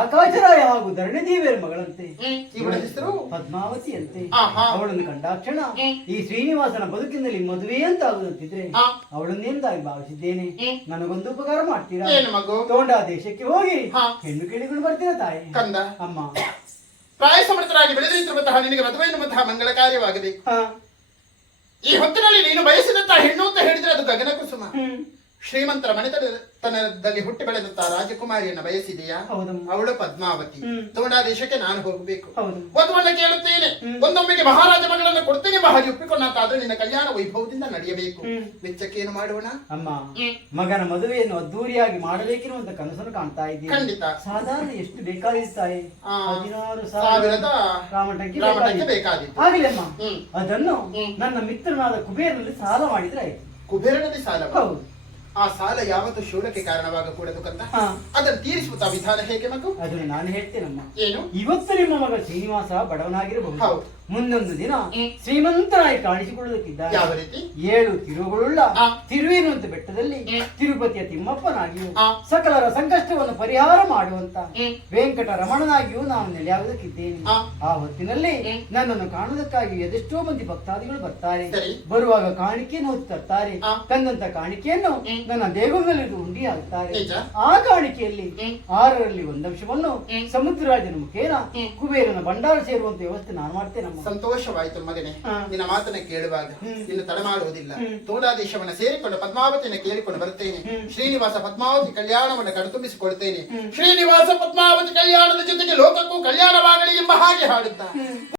ಆಕಾಶರಾಯ ಹಾಗೂ ಧರಣಿದೇವಿಯರ ಮಗಳಂತೆ ಇವಳ ಹೆಸರು ಪದ್ಮಾವತಿ ಅಂತೆ. ಆಹಾ. ಅವಳನ್ನು ಕಂಡಾಕ್ಷಣ ಈ ಶ್ರೀನಿವಾಸನ ಬದುಕಿನಲ್ಲಿ ಮದುವೆ ಅಂತ ಆಗುತ್ತಿದ್ರೆ ಅವಳನ್ನೆಂದಾಗಿ ಭಾವಿಸಿದ್ದೇನೆ. ನನಗೊಂದು ಉಪಕಾರ ಮಾಡ್ತೀರಾ? ಏನು ಮಗು? ತೋಂಡಾ ದೇಶಕ್ಕೆ ಹೋಗಿ ಹೆಣ್ಣು ಕೇಳಿಕೊಂಡು ಬರ್ತೀರಾ ತಾಯಿ? ಕಂದ ಅಮ್ಮ, ಪ್ರಾಯ ಸಮರ್ಥರಾಗಿ ಬೆಳೆದಿರುವಂತಹ ನಿನಗೆ ಮದುವೆ ಎನ್ನುವಂತಹ ಮಂಗಳ ಕಾರ್ಯವಾಗಬೇಕು. ಈ ಹೊತ್ತಿನಲ್ಲಿ ನೀನು ಬಯಸಿದಂತಹ ಹೆಣ್ಣು ಅಂತ ಹೇಳಿದ್ರೆ ಅದು ಗಗನ ಕುಸುಮ. ಶ್ರೀಮಂತರ ಮನೆತನದಲ್ಲಿ ಹುಟ್ಟಿ ಬೆಳೆದಂತಹ ರಾಜಕುಮಾರಿಯನ್ನ ಬಯಸಿದೆಯಾ? ಅವಳು ಪದ್ಮಾವತಿ. ತೋಂಡಾ ದೇಶಕ್ಕೆ ನಾನು ಹೋಗಬೇಕು. ವಧುವನ್ನ ಕೇಳುತ್ತೇನೆ. ಒಂದೊಮ್ಮೆಗೆ ಮಹಾರಾಜ ಮಗಳನ್ನು ಕೊಡ್ತೇನೆ ಹಾಗೆ ಒಪ್ಪಿಕೊಂಡಂತಾದ್ರೆ ನಿನ್ನ ಕಲ್ಯಾಣ ವೈಭವದಿಂದ ನಡೆಯಬೇಕು. ವೆಚ್ಚಕ್ಕೆ ಏನು ಮಾಡೋಣ? ಅಮ್ಮ, ಮಗನ ಮದುವೆಯನ್ನು ಅದ್ದೂರಿಯಾಗಿ ಮಾಡಬೇಕಿರುವಂತ ಕನಸನ್ನು ಕಾಣ್ತಾ ಇದ್ದೀನಿ. ಖಂಡಿತ. ಸಾಧಾರಣ ಎಷ್ಟು ಬೇಕಾಗಿರ್ತಾರೆ? 16,000 ರಾಮಟಂಕಿ ಬೇಕಾದಿತ್ತು. ಆಗಲಿ ಅಮ್ಮ, ಅದನ್ನು ನನ್ನ ಮಿತ್ರನಾದ ಕುಬೇರನಲ್ಲಿ ಸಾಲ ಮಾಡಿದ್ರೆ ಆಯ್ತು. ಕುಬೇರನಲ್ಲಿ ಸಾಲ? ಹೌದು. ಆ ಸಾಲ ಯಾವತ್ತೂ ಶೂಲಕ್ಕೆ ಕಾರಣವಾಗಕೂಡದು ಕಂದ. ಅದನ್ನು ತೀರಿಸುವ ವಿಧಾನ ಹೇಗೆ ಮಗು? ಅದನ್ನು ನಾನು ಹೇಳ್ತೇನಮ್ಮ. ಏನು? ಇವತ್ತು ನಿಮ್ಮ ಮಗ ಶ್ರೀನಿವಾಸ ಬಡವನಾಗಿರಬಹುದು. ಹೌದು. ಮುಂದೊಂದು ದಿನ ಶ್ರೀಮಂತನಾಗಿ ಕಾಣಿಸಿಕೊಳ್ಳುತ್ತಿದ್ದಾರೆ. ಯಾವ ರೀತಿ? 7 ತಿರುಗಳುಳ್ಳ ತಿರುವಿರುವಂತ ಬೆಟ್ಟದಲ್ಲಿ ತಿರುಪತಿಯ ತಿಮ್ಮಪ್ಪನಾಗಿಯೂ ಸಕಲರ ಸಂಕಷ್ಟವನ್ನು ಪರಿಹಾರ ಮಾಡುವಂತ ವೆಂಕಟರಮಣನಾಗಿಯೂ ನಾನು ನೆಲೆಯಾಗುವುದಕ್ಕಿದ್ದೇನೆ. ಆ ಹೊತ್ತಿನಲ್ಲಿ ನನ್ನನ್ನು ಕಾಣುವುದಕ್ಕಾಗಿ ಅದೆಷ್ಟೋ ಮಂದಿ ಭಕ್ತಾದಿಗಳು ಬರ್ತಾರೆ. ಬರುವಾಗ ಕಾಣಿಕೆಯನ್ನು ಹೊತ್ತು ತರ್ತಾರೆ. ತಂದಂತ ಕಾಣಿಕೆಯನ್ನು ನನ್ನ ದೇಗುಲದಲ್ಲಿ ಉಂಡಿ ಹಾಕ್ತಾರೆ. ಆ ಕಾಣಿಕೆಯಲ್ಲಿ 6ರಲ್ಲಿ 1 ಅಂಶವನ್ನು ಸಮುದ್ರರಾಜನ ಮುಖೇನ ಕುಬೇರನ ಭಂಡಾರ ಸೇರುವಂತ ವ್ಯವಸ್ಥೆ ನಾನು ಮಾಡ್ತೇನೆ. ಸಂತೋಷವಾಯಿತು ಮಗನೇ. ನಿನ್ನ ಮಾತನ್ನ ಕೇಳುವಾಗ ನಿನ್ನ ತಡ ಮಾಡುವುದಿಲ್ಲ. ತೋಂಡಾ ದೇಶವನ್ನ ಸೇರಿಕೊಂಡು ಪದ್ಮಾವತಿಯನ್ನು ಕೇಳಿಕೊಂಡು ಬರುತ್ತೇನೆ. ಶ್ರೀನಿವಾಸ ಪದ್ಮಾವತಿ ಕಲ್ಯಾಣವನ್ನು ಕಣ್ತುಂಬಿಸಿಕೊಳ್ತೇನೆ. ಶ್ರೀನಿವಾಸ ಪದ್ಮಾವತಿ ಕಲ್ಯಾಣದ ಜೊತೆಗೆ ಲೋಕಕ್ಕೂ ಕಲ್ಯಾಣವಾಗಲಿ ಎಂಬ ಹಾಗೆ ಹಾಡುತ್ತಾ